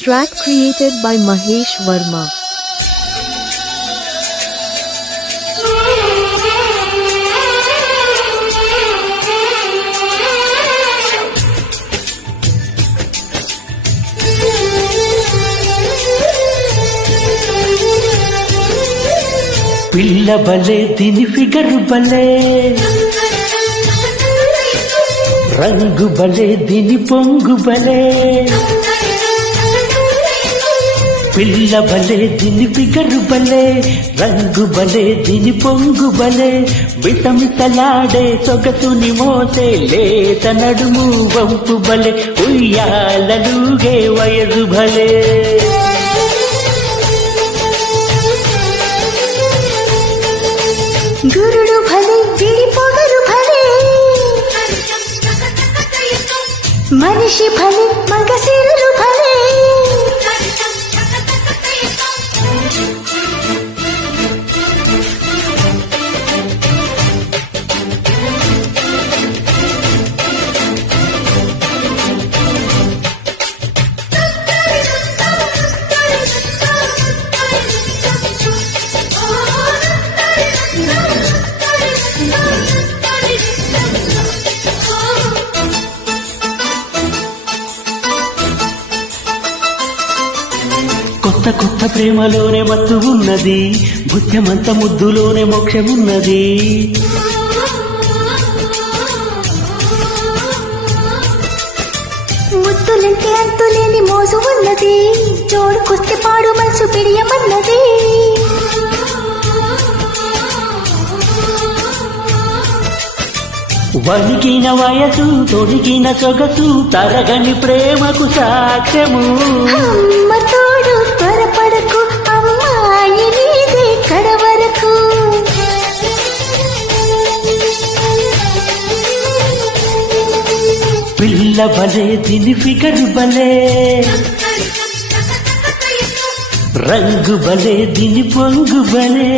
Track created by Mahesh Verma. పిల్ల బలే దీని ఫిగర్ బలే, రంగు బలే దీని పొంగు బలే. పిల్ల బలే దీని ఫిగర్ బలే, రంగు బలే దీని పొంగు బలే. మితమితలాడే సొగసుని మోసే లేత నడుము వంపు బలే. ఉయ్యాలలుగే వయసు భలే. గురుడు భలే విడి పొగరు భలే, మనిషి భలే మగసిరులు భలే. కొత్త కొత్త ప్రేమలోనే మత్తు ఉన్నది, భుత్యమంత ముద్దులోనే మోక్షమున్నది. ముద్దులంటే అంతులేని మోజు ఉన్నది, జోడుకొస్తే పాడు మనసు పిడియమన్నది. వణికిన వయసు తొడిగిన సొగసు తరగని ప్రేమకు సాక్ష్యము. అమ్మ తోడు త్వరపడకు, అమ్మాయి నీదే కడవరకు. పిల్ల బలే దీని ఫిగర్ బలే, రంగు బలే దీని పొంగు బలే.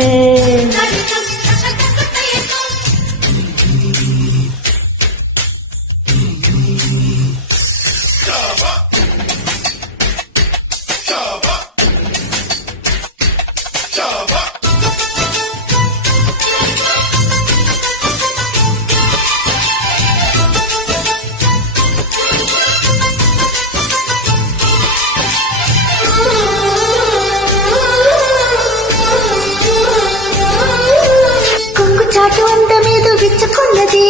కొంగు చాటు అందమేదో విచ్చుకున్నది,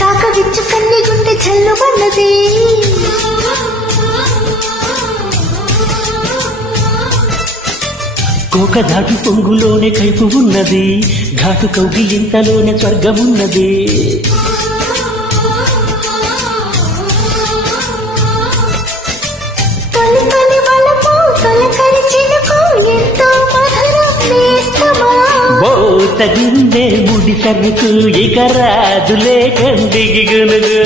కాక విచ్చు కన్ని గుండె చల్లుమన్నది. కోక దాటు పొంగులోనే కైపు ఉన్నది, ఘాటు కౌగిలింతలోనే స్వర్గమున్నది. తొలి తొలి వలపు తొలకరి చినుకు ఎంతో మధురం నేస్తమా. తగిందే ముడి సరుకు ఇక రాజులే కందికి గునుగు.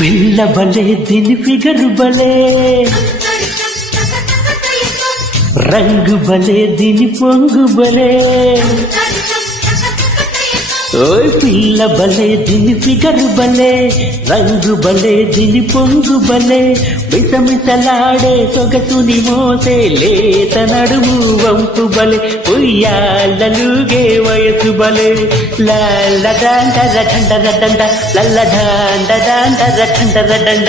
పిల్ల బలే దీని ఫిగరు బలే, రంగు బలే దీని పొంగు బలే. ఓయ్ పిల్ల బలే దీని ఫిగరు బలే, రంగు బలే దీని పొంగు బలే. మిసమిసలాడే సొగసుని మోసే లేత నడుము వంపు బలే. ఉయ్యాలలుగే వయసు బలే. లల్లడాండర ఢండర డండ, లల్లడాండ డాండర ఢండర డండ.